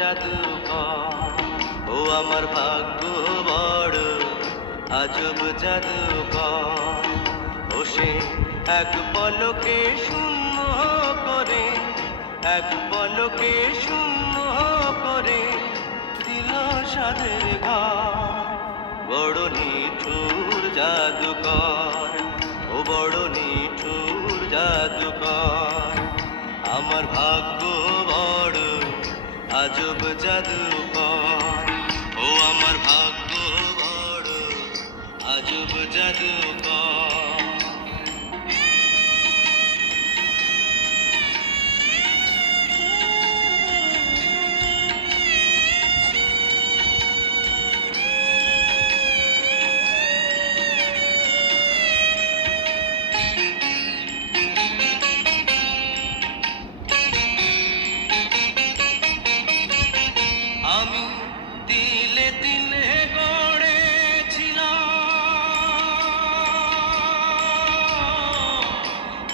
জাদুকর, ও আমার ভাগ্য বড় আজব জাদুকর। ও সে এক পলকে শূন্য করে, এক পলকে শূন্য করে দিল সাধের ঘর। বড় নিঠুর জাদুকর, ও বড় নিঠুর জাদুকর। আমার ভাগ্য বড় আজব জাদুকর, ও আমার ভাগ্য বড় আজব জাদুকর। আমি তিলে তিলে গড়েছিলাম,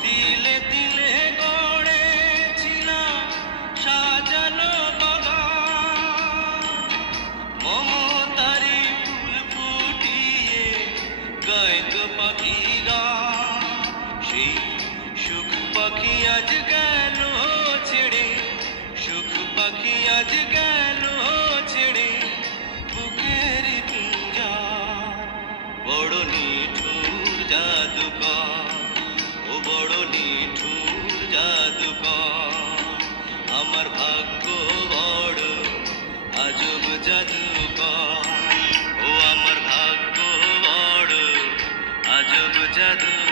তিলে তিলে গড়েছিলাম সাজানো বাগান। মমতারি ফুল ফুটিয়ে গাইতো পাখি গান। সেই সুখ পাখি আজ গেল ছেড়ে, সুখ পাখি আজ গেল ছেড়ে বুকের পিঞ্জার। বড় নিঠুর জাদুকর, ও বড় নিঠুর জাদুকর। আমার ভাগ্য বড় আজব জাদুকর, ও আমার ভাগ্য বড় আজব জাদুকর।